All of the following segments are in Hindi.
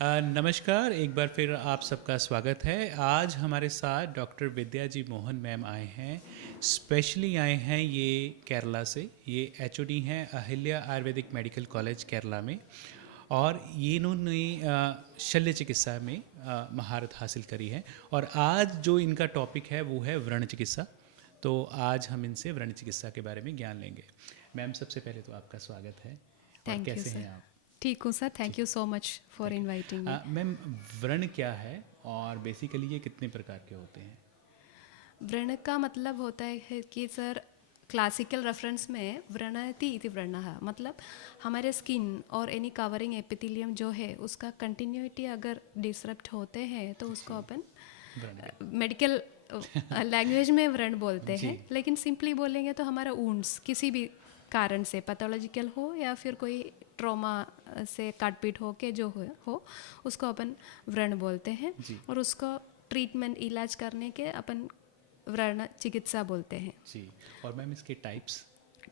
नमस्कार, एक बार फिर आप सबका स्वागत है। आज हमारे साथ डॉक्टर विद्या जी मोहन मैम आए हैं। स्पेशली आए हैं ये केरला से। ये एचओडी हैं अहिल्या आयुर्वेदिक मेडिकल कॉलेज केरला में, और ये इन्होंने शल्य चिकित्सा में महारत हासिल करी है। और आज जो इनका टॉपिक है वो है व्रण चिकित्सा। तो आज हम इनसे व्रण चिकित्सा के बारे में ज्ञान लेंगे। मैम, सबसे पहले तो आपका स्वागत है। और थैंक यू कैसे सर। हैं आप? ठीक हूँ सर, जी, thank you so much for thank inviting me. You. Ma'am, व्रण क्या है और बेसिकली ये कितने प्रकार के होते हैं? व्रण का मतलब होता है कि सर क्लासिकल रेफरेंस में व्रणयति इति व्रणः, मतलब हमारे स्किन और एनी कवरिंग एपिथेलियम जो है उसका कंटिन्यूटी अगर डिसरप्ट होते हैं तो उसको अपन व्रण कहते मेडिकल लैंग्वेज में व्रण बोलते हैं जी। हैं, लेकिन सिंपली बोलेंगे तो हमारा वुंड्स किसी भी कारण से पैथोलॉजिकल हो या फिर कोई ट्रॉमा से काटपीट हो के जो हो उसको अपन व्रण बोलते हैं। जी और उसको ट्रीटमेंट इलाज करने के अपन व्रण चिकित्सा बोलते हैं। जी। और मैम, इसके टाइप्स?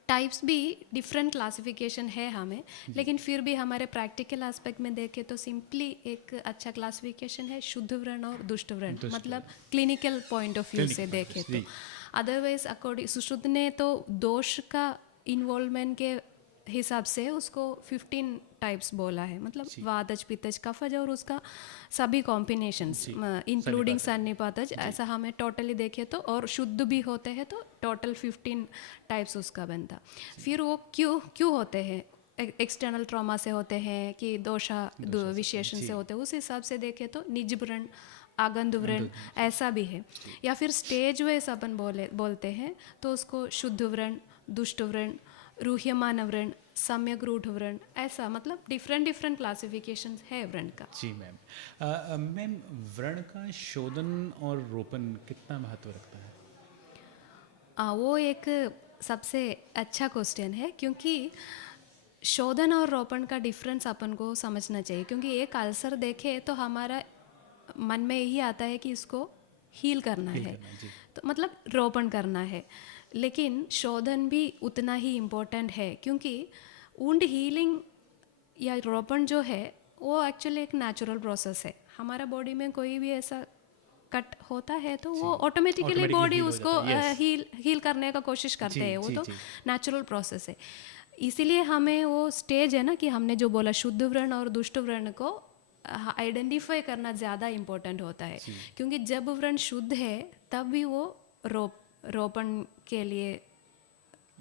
टाइप्स भी डिफरेंट क्लासिफिकेशन है हमें, लेकिन फिर भी हमारे प्रैक्टिकल एस्पेक्ट में देखें तो सिंपली एक अच्छा क्लासिफिकेशन है शुद्ध व्रण और दुष्ट व्रण, दुष्ट मतलब clinical point of view clinic से पॉइंट देखें तो। जी। अदरवाइज अकॉर्डिंग सुश्रुत ने तो दोष का इन्वॉल्वमेंट के हिसाब से उसको 15 टाइप्स बोला है, मतलब जी वातज पित्तज कफज और उसका सभी कॉम्बिनेशंस जी। इंक्लूडिंग सन्निपातन। सन्निपातज, जी ऐसा हमें टोटली देखे तो, और शुद्ध भी होते हैं तो टोटल 15 टाइप्स उसका बनता। फिर वो क्यों क्यों होते हैं, एक्सटर्नल ट्रॉमा से होते हैं कि दोषा दोषा से विशेषण जी। से होते हैं, उस हिसाब से देखें तो निज व्रण आगंद व्रण जी ऐसा भी है। जी या फिर स्टेज वाइज अपन बोलते हैं तो उसको शुद्ध व्रण, दुष्ट व्रण, रूह्यमान व्रण, सम्यक रूढ़ व्रण, ऐसा मतलब डिफरेंट डिफरेंट क्लासिफिकेशन है व्रण का। जी। मैम, मैम, व्रण का शोधन और रोपण कितना महत्व रखता है? वो एक सबसे अच्छा क्वेश्चन है, क्योंकि शोधन और रोपण का डिफरेंस अपन को समझना चाहिए। क्योंकि एक अल्सर देखे तो हमारा मन में यही आता है कि इसको हील करना हील है, करना जी। तो मतलब रोपण करना है। लेकिन शोधन भी उतना ही इम्पोर्टेंट है, क्योंकि वुंड हीलिंग या रोपण जो है वो एक्चुअली एक नेचुरल प्रोसेस है। हमारा बॉडी में कोई भी ऐसा कट होता है तो जी, वो ऑटोमेटिकली ऑटोमेटिकली बॉडी हील हो उसको जाता है। यस। हील करने का कोशिश जी करते हैं, वो जी तो जी नेचुरल प्रोसेस है। इसीलिए हमें वो स्टेज है ना कि हमने जो बोला शुद्ध व्रण और दुष्ट व्रण को आइडेंटिफाई करना ज़्यादा इम्पोर्टेंट होता है। जी। क्योंकि जब व्रण शुद्ध है तब भी वो रोपण के लिए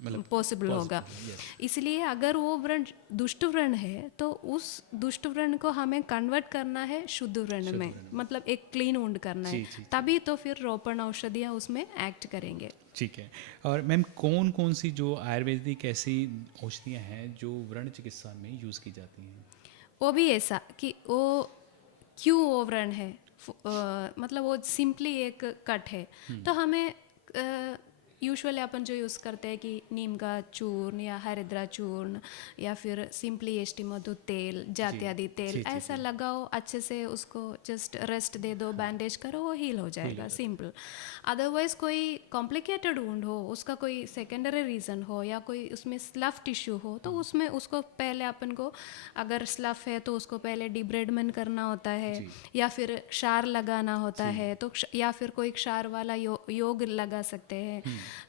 मतलब पॉसिबल होगा। पॉसिबल है। यस। इसलिए अगर वो व्रण दुष्ट व्रण है तो उस दुष्ट व्रण को हमें कन्वर्ट करना है शुद्ध व्रण शुद्ध में, व्रण में। मतलब एक क्लीन वुंड करना है, जी जी जी। तभी तो फिर रोपण औषधियाँ उसमें एक्ट करेंगे। ठीक है। और मैम, कौन कौन सी जो आयुर्वेदिक ऐसी औषधियाँ हैं जो व्रण चिकित्सा में यूज़ की जाती हैं? वो भी ऐसा कि वो क्यों वो व्रण है, मतलब वो सिंपली एक कट है तो हमें यूजुअली अपन जो यूज़ करते हैं कि नीम का चूर्ण या हरिद्रा चूर्ण या फिर सिंपली एष्टी मधु तेल, जी जात्यादि तेल जी जी ऐसा जी। लगाओ, अच्छे से उसको जस्ट रेस्ट दे दो, बैंडेज करो, वो हील हो हील हो जाएगा, जाता सिंपल। अदरवाइज कोई कॉम्प्लिकेटेड वुंड हो, उसका कोई सेकेंडरी रीज़न हो या कोई उसमें स्लफ टिश्यू हो, तो उसमें उसको पहले अपन को, अगर स्लफ है तो उसको पहले डिब्रेडमेंट करना होता है। है, जी या फिर क्षार लगाना होता जी। है तो या फिर कोई क्षार वाला योग लगा सकते हैं,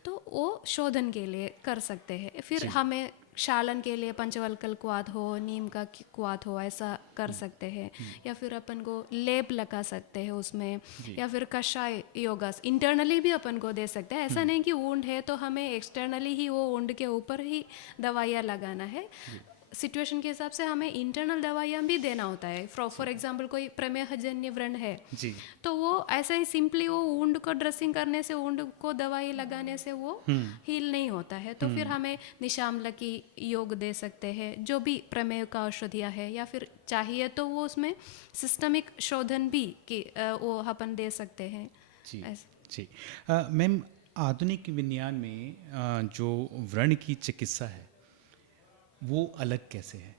तो वो शोधन के लिए कर सकते हैं। फिर जी हमें क्षालन के लिए पंचवल्कल क्वाथ हो, नीम का क्वाथ हो, ऐसा कर सकते हैं। या फिर अपन को लेप लगा सकते हैं उसमें, जी या फिर कषाय योगा इंटरनली भी अपन को दे सकते हैं। ऐसा नहीं कि वुंड है तो हमें एक्सटर्नली ही वो वुंड के ऊपर ही दवाइयाँ लगाना है। जी। सिचुएशन के हिसाब से हमें इंटरनल दवाइयाँ भी देना होता है। फॉर एग्जांपल कोई प्रमेहजन्य व्रण है जी। तो वो ऐसा ही सिंपली वो वुंड को ड्रेसिंग करने से, वुंड को दवाई लगाने से वो हील नहीं होता है, तो फिर हमें निशाम्ल की योग दे सकते हैं, जो भी प्रमेय का औषधियाँ है, या फिर चाहिए तो वो उसमें सिस्टमिक शोधन भी कि वो अपन दे सकते हैं। जी ऐसा जी। मैम, आधुनिक विज्ञान में जो व्रण की चिकित्सा है वो अलग कैसे है?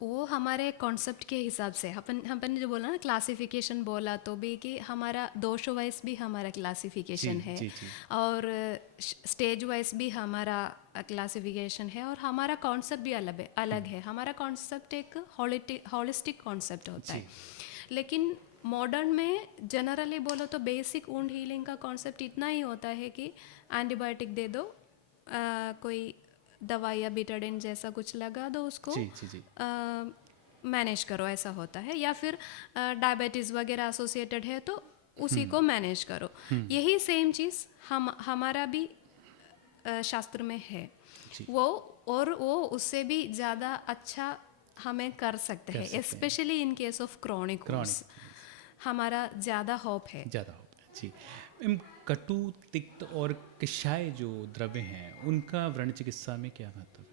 वो हमारे कॉन्सेप्ट के हिसाब से अपन ने जो बोला ना क्लासिफिकेशन बोला तो भी कि हमारा दोष वाइज भी हमारा क्लासिफिकेशन है जी, जी। और स्टेज वाइज भी हमारा क्लासिफिकेशन है और हमारा कॉन्सेप्ट भी अलग है। हमारा कॉन्सेप्ट एक हॉलिस्टिक कॉन्सेप्ट होता है, लेकिन मॉडर्न में जनरली बोलो तो बेसिक वुंड हीलिंग का कॉन्सेप्ट इतना ही होता है कि एंटीबायोटिक दे दो, कोई दवाई या बीटाडिन जैसा कुछ लगा दो उसको, जी, जी, जी। मैनेज करो, ऐसा होता है। या फिर डायबिटीज़ वगैरह एसोसिएटेड है तो उसी को मैनेज करो। यही सेम चीज़ हमारा भी शास्त्र में है वो, और वो उससे भी ज़्यादा अच्छा हमें कर सकते हैं, specially in case of chronic हमारा ज़्यादा होप है। ज़्यादा होता है जी। मैम, कटु, तिक्त और कषाय जो द्रव्य हैं उनका व्रण चिकित्सा में क्या महत्व है?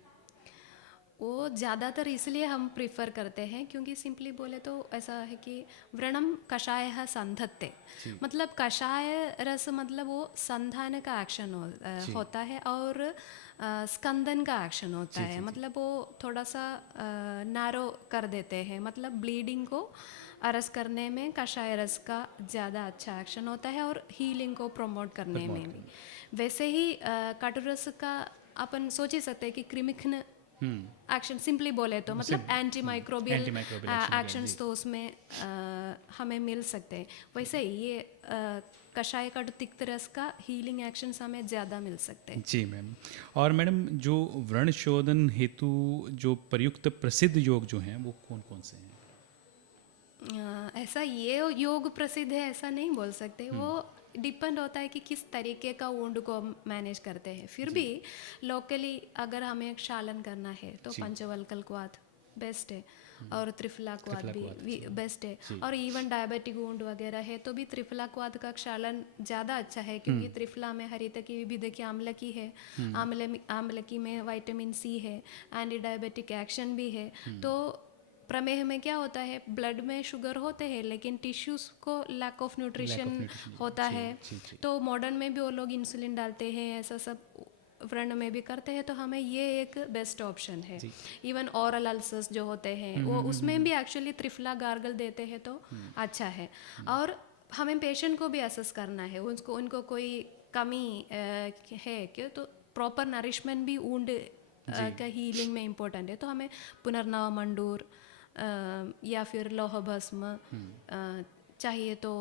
वो ज़्यादातर इसलिए हम प्रिफर करते हैं क्योंकि सिंपली बोले तो ऐसा है कि व्रणम कषायः संधत्ते, मतलब कषाय रस मतलब वो संधान का एक्शन होता है और स्कंदन का एक्शन होता है। मतलब वो थोड़ा सा नारो कर देते हैं, मतलब ब्लीडिंग को अरस करने में कषाय रस का ज़्यादा अच्छा एक्शन होता है और हीलिंग को प्रमोट करने में भी। वैसे ही कटुरस का अपन सोच ही सकते हैं कि कृमिघ्न एक्शन सिंपली बोले तो मतलब एंटी माइक्रोबियल एक्शंस तो उसमें हमें मिल सकते हैं। वैसे ही ये कषाय का तिक्त रस का हीलिंग एक्शंस हमें ज़्यादा मिल सकते हैं। जी मैम। और मैडम, जो व्रण शोधन हेतु जो प्रयुक्त प्रसिद्ध योग जो हैं वो कौन कौन से हैं? ऐसा ये योग प्रसिद्ध है ऐसा नहीं बोल सकते, वो डिपेंड होता है कि किस तरीके का वुंड को मैनेज करते हैं। फिर भी लोकली अगर हमें एक क्षालन करना है तो पंचवल्कल क्वाथ बेस्ट है और त्रिफला क्वाथ भी बेस्ट है। और इवन डायबिटिक वुंड वगैरह है तो भी त्रिफला क्वाथ का क्षालन ज़्यादा अच्छा है क्योंकि त्रिफला में हरित की विविध आम्लकी है, आम्लकी में विटामिन सी है, एंटी डायबिटिक एक्शन भी है। तो प्रमेह में क्या होता है, ब्लड में शुगर होते हैं लेकिन टिश्यूज को लैक ऑफ न्यूट्रिशन होता है। तो मॉडर्न में भी वो लोग इंसुलिन डालते हैं, ऐसा सब व्रण में भी करते हैं, तो हमें ये एक बेस्ट ऑप्शन है। इवन ऑरल अल्सर्स जो होते हैं वो उसमें भी एक्चुअली त्रिफला गार्गल देते हैं तो अच्छा है। और हमें पेशेंट को भी असेस करना है, उनको कोई कमी है क्या, तो प्रॉपर नरिशमेंट भी वुंड का हीलिंग में इम्पोर्टेंट है। तो हमें पुनर्नवा मंडूर या फिर लौह भस्म चाहिए तो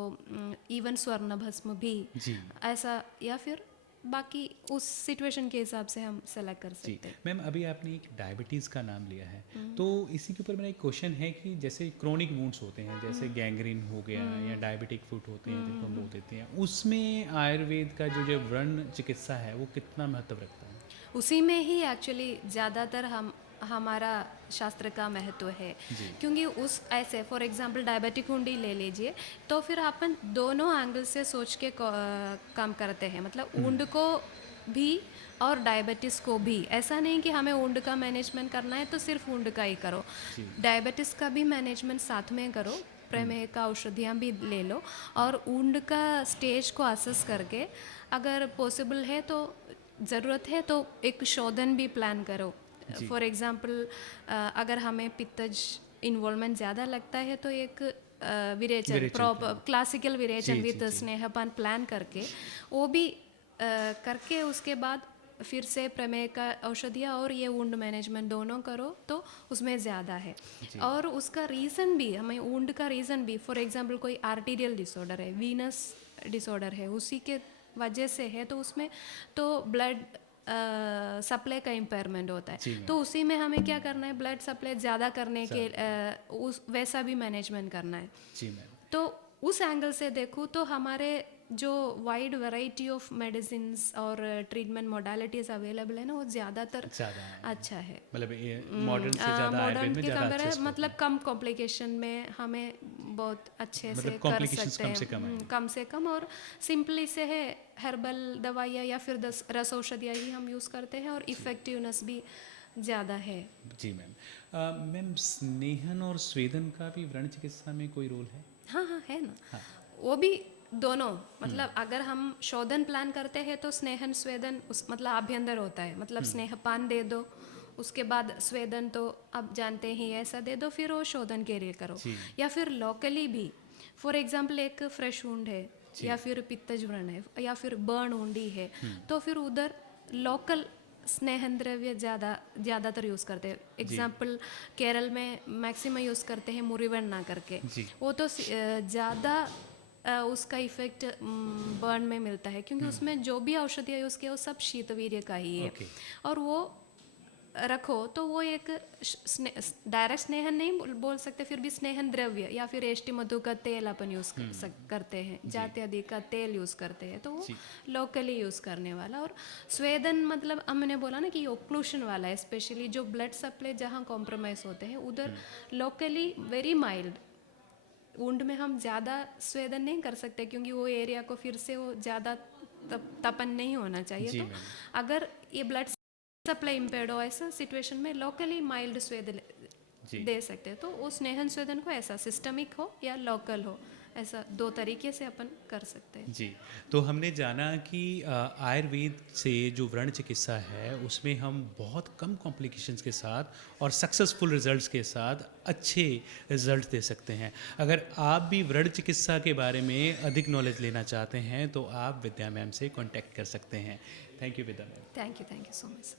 इवन स्वर्ण भस्म भी ऐसा, या फिर बाकी उस सिचुएशन के हिसाब से हम सेलेक्ट कर सकते हैं। मैम, अभी आपने एक डायबिटीज़ का नाम लिया है तो इसी के ऊपर मेरा एक क्वेश्चन है कि जैसे क्रोनिक वुंड्स होते हैं, जैसे गैंग्रीन हो गया या डायबिटिक फुट होते हैं जिनको हम बोल देते हैं, उसमें आयुर्वेद का जो व्रण चिकित्सा है वो कितना महत्व रखता है? उसी में ही एक्चुअली ज़्यादातर हमारा शास्त्र का महत्व है क्योंकि उस ऐसे फॉर एग्जांपल डायबिटिक वुंड ही ले लीजिए तो फिर अपन दोनों एंगल से सोच के काम करते हैं, मतलब वुंड को भी और डायबिटीज़ को भी। ऐसा नहीं कि हमें वुंड का मैनेजमेंट करना है तो सिर्फ वुंड का ही करो, डायबिटीज़ का भी मैनेजमेंट साथ में करो, प्रमेह का औषधियाँ भी ले लो और वुंड का स्टेज को असेस करके अगर पॉसिबल है तो ज़रूरत है तो एक शोधन भी प्लान करो। फॉर एग्जांपल अगर हमें पित्तज इन्वॉल्वमेंट ज़्यादा लगता है तो एक विरेचन प्रॉपर क्लासिकल विरेचन विद स्नेहपान प्लान करके वो भी करके उसके बाद फिर से प्रमेह का औषधियाँ और ये वुंड मैनेजमेंट दोनों करो तो उसमें ज़्यादा है। और उसका रीज़न भी, हमें वुंड का रीज़न भी, फॉर एग्जांपल कोई आर्टीरियल डिसऑर्डर है, वीनस डिसऑर्डर है, उसी के वजह से है तो उसमें तो ब्लड सप्लाई का इम्पेयरमेंट होता है। तो उसी में हमें क्या करना है, ब्लड सप्लाई ज़्यादा करने के उस वैसा भी मैनेजमेंट करना है। तो उस एंगल से देखूँ तो हमारे जो वाइड वैरायटी ऑफ मेडिसिन्स और ट्रीटमेंट मोडालिटीज अवेलेबल है ना वो ज़्यादातर अच्छा है, मतलब मॉडर्न से ज़्यादा मॉडर्न के कंपेयर मतलब कम कॉम्प्लिकेशन में हमें बहुत अच्छे से कर सकते हैं, कम से कम। और सिंपली से है हर्बल दवाइयाँ या फिर रस औषधियाँ ही हम यूज़ करते हैं और इफ़ेक्टिवनेस भी ज़्यादा है। जी मैम। मैम, स्नेहन और स्वेदन का भी व्रण चिकित्सा में कोई रोल है? हाँ है ना। वो भी दोनों, मतलब अगर हम शोधन प्लान करते हैं तो स्नेहन स्वेदन उस मतलब आभ्यंतर होता है, मतलब स्नेहपान दे दो उसके बाद स्वेदन तो आप जानते ही ऐसा दे दो, फिर वो शोधन के लिए करो। या फिर लोकली भी, फॉर एग्जाम्पल एक फ्रेश वुंड है या फिर पित्तज व्रण है या फिर बर्न वुंडी है, तो फिर उधर लोकल स्नेहन द्रव्य ज़्यादातर यूज़ करते हैं। एग्जाम्पल केरल में मैक्सिमम यूज़ करते हैं मुरिवन ना करके, वो तो ज़्यादा उसका इफेक्ट बर्न में मिलता है, क्योंकि उसमें जो भी औषधियाँ यूज़ किया वो सब शीतवीर्य का ही है। और वो रखो तो वो एक डायरेक्ट स्नेहन नहीं बोल सकते, फिर भी स्नेहन द्रव्य या फिर एष्टि मधु का तेल अपन यूज़ करते हैं, जाति आदि का तेल यूज़ करते हैं, तो वो लोकली यूज़ करने वाला। और स्वेदन मतलब हमने बोला ना कि ओक्लूशन वाला है, स्पेशली जो ब्लड सप्लाई जहाँ कॉम्प्रोमाइज़ होते हैं उधर लोकली वेरी माइल्ड वुंड में हम ज़्यादा स्वेदन नहीं कर सकते, क्योंकि वो एरिया को फिर से वो ज़्यादा तपन नहीं होना चाहिए। तो अगर ये ब्लड सप्लाई इम्पेयर्ड हो ऐसा सिचुएशन में लोकली माइल्ड स्वेदन दे सकते हैं। तो वो स्नेहन स्वेदन को ऐसा सिस्टमिक हो या लोकल हो, ऐसा दो तरीके से अपन कर सकते हैं। जी, तो हमने जाना कि आयुर्वेद से जो व्रण चिकित्सा है उसमें हम बहुत कम कॉम्प्लिकेशंस के साथ और सक्सेसफुल रिजल्ट्स के साथ अच्छे रिजल्ट दे सकते हैं। अगर आप भी व्रण चिकित्सा के बारे में अधिक नॉलेज लेना चाहते हैं तो आप विद्या मैम से कांटेक्ट कर सकते हैं। Thank you Vidya ma'am. Thank you so much.